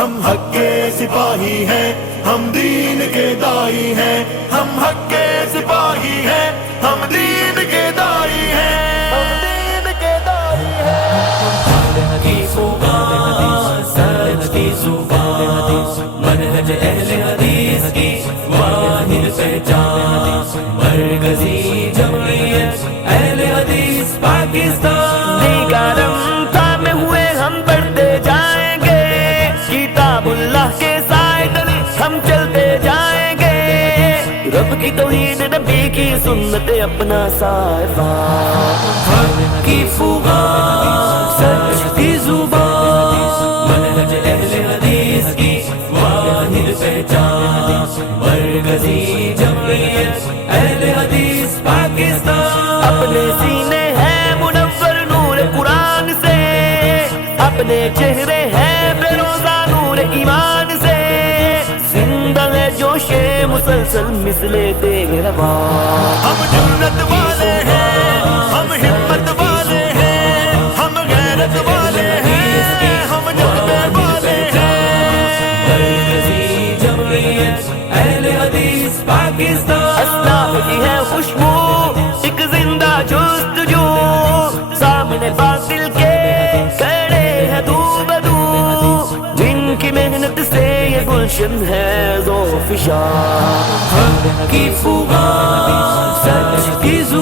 ہم حق کے سپاہی ہیں، ہم دین کے دائی ہیں، ہم حق کے سپاہی ہیں، ہم دین کے دائی ہیں، ہم دین کے دائی ہیں۔ کی زبان سچ کی زبان، منہج اہل حدیث کی واحد پہچان، مرکزی جمعیت اہل حدیث پاکستان۔ دیگرم تھامے ہوئے ہم بڑھتے جائیں گے، کتاب اللہ کے سائے تلے ہم چلتے جائیں گے، رب کی توحید نبی کی سنت اپنا سائبان۔ حق کی فغان سچ کی زبان، منہج اہل حدیث کی واحد پہچان، مرکزی جمعیت اہل حدیث پاکستان۔ اپنے سینے ہیں منور نور قرآن سے، اپنے چہرے ہیں بے روزہ نور ایمان سے، زندہ ہے جوش مسلسل مثل تیغ روان۔ ہم جرت والے ہیں، ہم ہمت والے ہیں، ہم غیرت والے ہیں، ہم جذبے والے ہیں۔ مرکزی جمعیت اہل حدیث پاکستان۔ اسلاف کی ہے خوشبو ایک زندہ جستجو، سامنے باطل کے کھڑے ہیں دو بدو، جن کی محنت سے یہ گلشن ہے ذوفشاں۔ حق کی فغان سچ کی زبان،